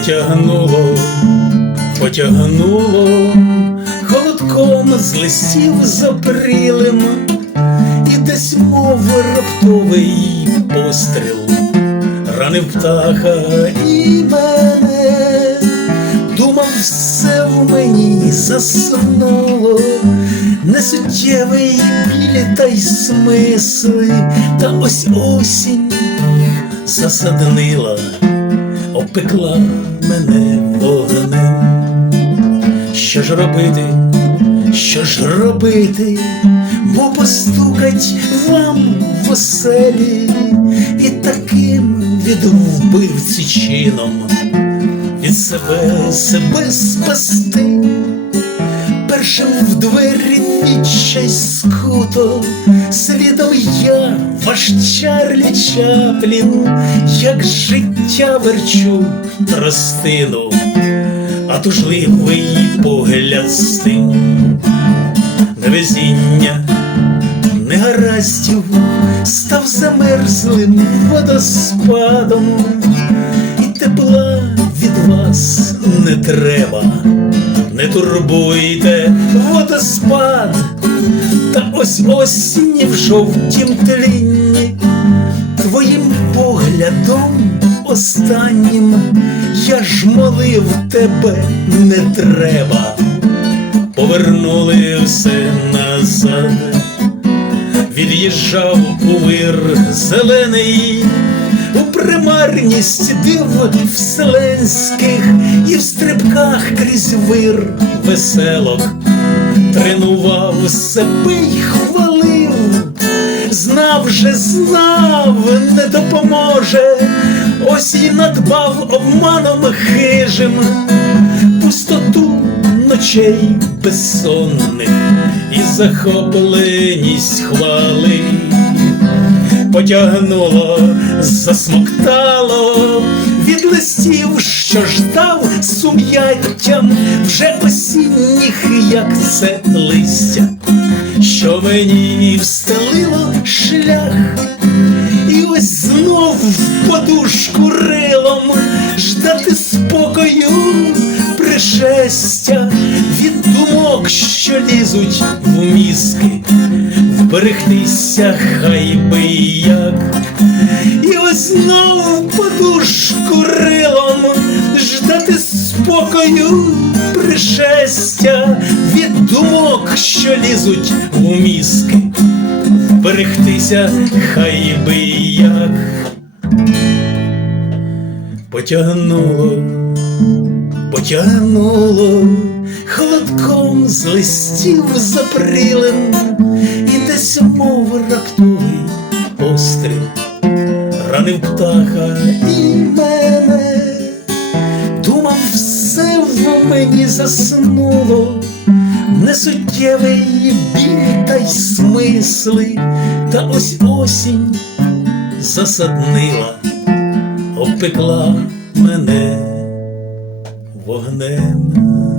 потягнуло, потягнуло холодком з листів запрілим, і десь мов раптовий постріл ранив птаха і мене, думав, все в мені заснуло, несуттєвий білі та й смисли, та ось осінь засаднила, опекла мене вогнем. Що ж робити, що ж робити, бо постукать вам в оселі і таким від вбивці чином від себе себе спасти. Першим в двері відчай скуто, слідом я, ваш Чарлі Чаплін, як життя верчу тростину, а тужливий погляд стим, невезіння, негараздів став замерзлим водоспадом, і тепла від вас не треба. Не турбуйте. Водоспад, та ось осінь в жовтім тлінні, твоїм поглядом останнім я ж молив тебе не треба, повернули все назад, від'їжджав у вир зелений у примарність див вселенських і в стрибках крізь вир веселок тренував себе й хвалив, знав же, знав, не допоможе, ось і надбав обманом хижим ночей безсонних і захопленість хвали потягнуло, засмоктало від листів, що ждав сум'яттям вже осінніх, як це листя, що мені встелило шлях, що в мізки, вберегтися хай би як, і ось знов подушку рилом ждати спокою, пришестя від думок, що лізуть в мізки, вберегтися хай би як, потягнуло потягнуло холодком з листів запрілим, і десь мов раптовий постріл. Ранив птаха і мене, думав, все в мені заснуло, несуттєвий біль та й смисли, та ось осінь засаднила, обпекла мене вогнем.